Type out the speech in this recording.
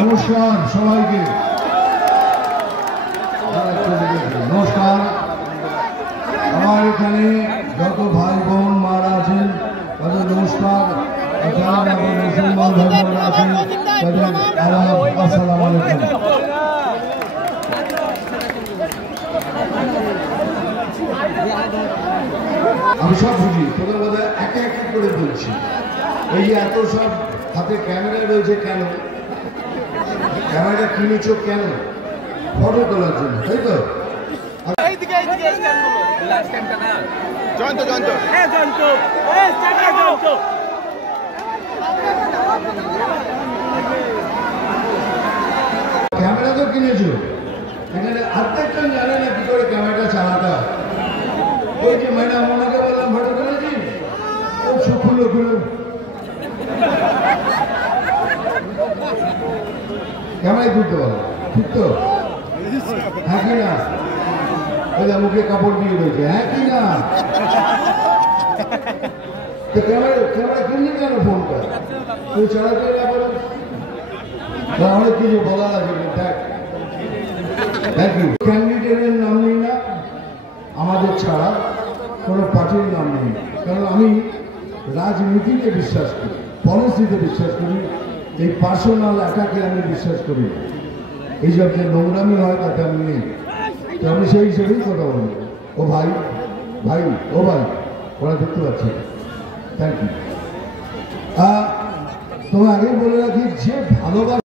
নমস্কার সবাইকে, নমস্কার। আমার এখানে যত ভাই বোন মারা আছেন তাদের নমস্কার, যারা মুসলমান ধর্মের আছেন তাদের আসসালামু আলাইকুম। আমি সব বুঝি, তোদের বোধ হয় এক এক করে বলছি। এই যে এত সব হাতে ক্যামেরা রয়েছে, কেন ক্যামেরাটা কিনেছ? কেন? ফটো তোলার জন্য, তাই তো? ক্যামেরা তো কিনেছো, এখানে অর্ধেকটা জানে না কি করে ক্যামেরাটা চালাতে হয়। ওই যে ম্যাডাম, ওনাকে বললাম ফটো তুলেছি, ও খুলো খুলো ক্যামেরায় তুলতে বলো, ঠিক তো? হ্যাঁ কি না? ওই মুখে কাপড় দিয়ে রয়েছে, হ্যাঁ কি না? ক্যামেরা কিনলি কেন? ফোনটা তুই চালাতে না বলো, অনেক কিছু বলার আছে। Thank you. ক্যান্ডিডেটের নাম নেই না, আমাদের ছাড়া কোনো পার্টির নাম নেই, কারণ আমি রাজনীতিতে বিশ্বাস করি, পলিসিতে বিশ্বাস করি, এই পার্সোনাল অ্যাটাকে আমি বিশ্বাস করি। এই সব যে নোংরামি হয় তাতে আমি নেই, তো আমি সেই হিসেবেই কথা বলবো। ও ভাই, ভাই, ও ভাই, ওরা দেখতে পাচ্ছে। Thank you. তোমার আগেই বলে রাখি, যে ভালোবাসা